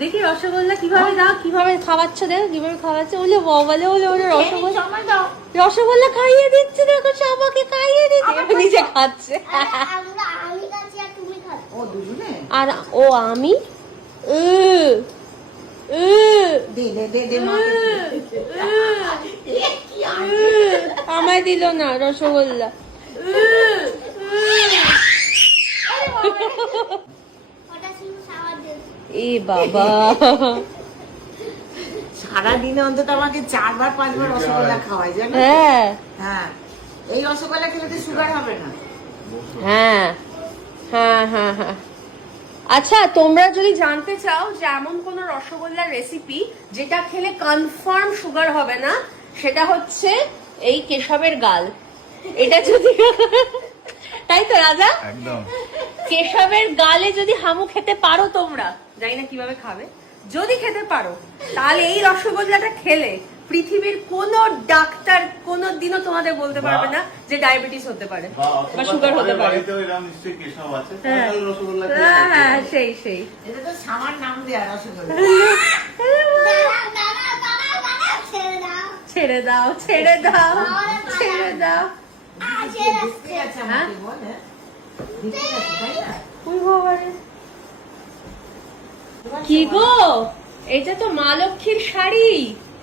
দেখি রসগোল্লা কিভাবে দাও, কিভাবে খাওয়াচ্ছ, দেখো কিভাবে খাওয়াচ্ছে। ওলে বলে ওলে ওলে রসগোল্লা, রসগোল্লা খাইয়ে দিচ্ছে, দেখো আমাকে খাইয়ে দিচ্ছে, নিজে খাচ্ছে। আর ও আমি আমায় দিল না রসগোল্লা। এ বাবা, সারাদিনে অন্তত আমাকে 4বার 5বার রসগোল্লা খাওয়াই, জানো? হ্যাঁ হ্যাঁ, এই রসগোল্লা খেলে তো সুগার হবে না। হ্যাঁ হ্যাঁ হ্যাঁ হ্যাঁ। আচ্ছা, তোমরা যদি জানতে চাও যে এমন কোন রসগোল্লার রেসিপি যেটা খেলে কনফার্ম সুগার হবে না, সেটা হচ্ছে এই কেশবের গাল। এটা যদি তাই তো রাজা, একদম কেশবের গালে যদি হামু খেতে পারো তোমরা, জানি না কিভাবে খাবে, যদি খেতে পারো, তাহলে এই রসগোল্লাটা খেলে পৃথিবীর কোন ডাক্তার কোনদিনও তোমাদের বলতে পারবে না যে ডায়াবেটিস হতে পারে বা সুগার হতে পারে। হ্যাঁ হ্যাঁ, সেই সেই। এটা তো সামার নাম দেয়া রসগোল্লা। ছেড়ে দাও ছেড়ে দাও ছেড়ে দাও। কি গো, এটা তো মা লক্ষ্মীর শাড়ি।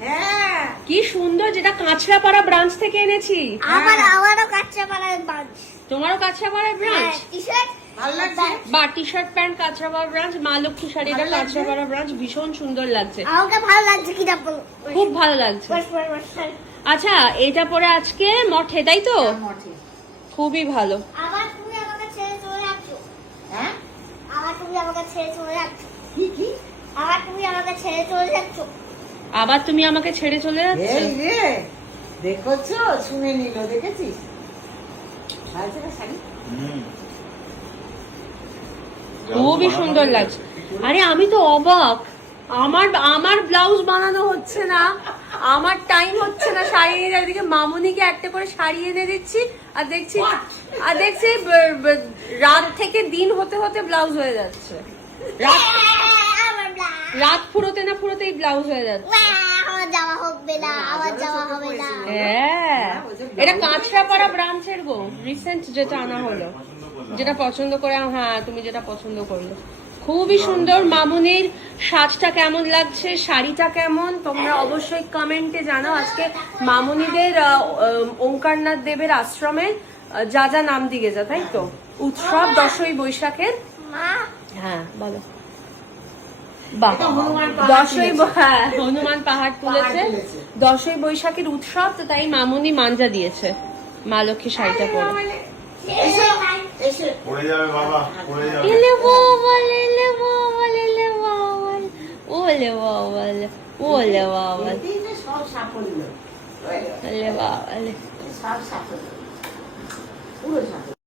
হ্যাঁ, কি সুন্দর, যেটা কাঁচরাপাড়া ব্রাঞ্চ থেকে এনেছি। আমারও কাঁচরাপাড়ার ব্রাঞ্চ। তোমারও কাঁচরাপাড়া ব্রাঞ্চ? টি-শার্ট ভালো লাগছে। বা T shirt pant Kanchrapara branch, মা লক্ষ্মী শাড়িটা কাঁচরাপাড়া ব্রাঞ্চ, ভীষণ সুন্দর লাগছে। আমাকে ভালো লাগছে, কিনা বলো? খুব ভালো লাগছে। আচ্ছা, এটা পরে আজকে মঠে, তাই তো? মঠে। খুবই ভালো। আবার তুমি আমাকে ছেড়ে চলে যাচ্ছ। হ্যাঁ, আবার তুমি আমাকে ছেড়ে চলে যাচ্ছ। কি কি? আবার তুমি আমাকে ছেড়ে চলে যাচ্ছ। আবার তুমি আমাকে ছেড়ে চলে যাচ্ছ? এই রে, দেখছো, শুনে নিল, দেখেছিস? ভালো না শাড়ি? খুবই সুন্দর লাগছে। আরে আমি তো অবাক, আমার ব্লাউজ বানানো হচ্ছে না, আমার টাইম হচ্ছে না শাড়ি নিয়ে। এদিকে মামুনিকে একটা করে শাড়ি এনে দিচ্ছি, আর দেখছি রাত থেকে দিন হতে হতে ব্লাউজ হয়ে যাচ্ছে। রাত ফুরোতে না ফুরোতেই ব্লাউজ হয়ে যাচ্ছে। আমার জামা হবে না, আমার জামা হবে না। হ্যাঁ, এটা কাঁচরাপাড়া ব্রাঞ্চের গো, রিসেন্ট যেটা আনা হলো, যেটা পছন্দ করে। হ্যাঁ, তুমি যেটা পছন্দ করলে। খুবই সুন্দর। মামুনির সাজটা কেমন লাগছে, শাড়িটা কেমন, তোমরা অবশ্যই কমেন্টে জানাও। আজকে মামুনিদের ওঙ্কারনাথ দেবের আশ্রমে যা যা নাম দিকে যা, তাই তো, উৎসব 10ই বৈশাখের। হ্যাঁ বলো। বাহ, 'হনুমান পাহাড় তুলেছে। 10ই বৈশাখের উৎসব, তো তাই মামুনি মাঞ্জা দিয়েছে মা লক্ষ্মী শাড়িটা পরে। পড়ে যাবে বাবা, পড়ে যাবে। এলে বাবা, এলে বাবা, এলে বাবা, ওলে বাবা, ওলে বাবা, সব সাফল্য, এলে বাবা, সব সাফল্য, পুরো সাফল্য।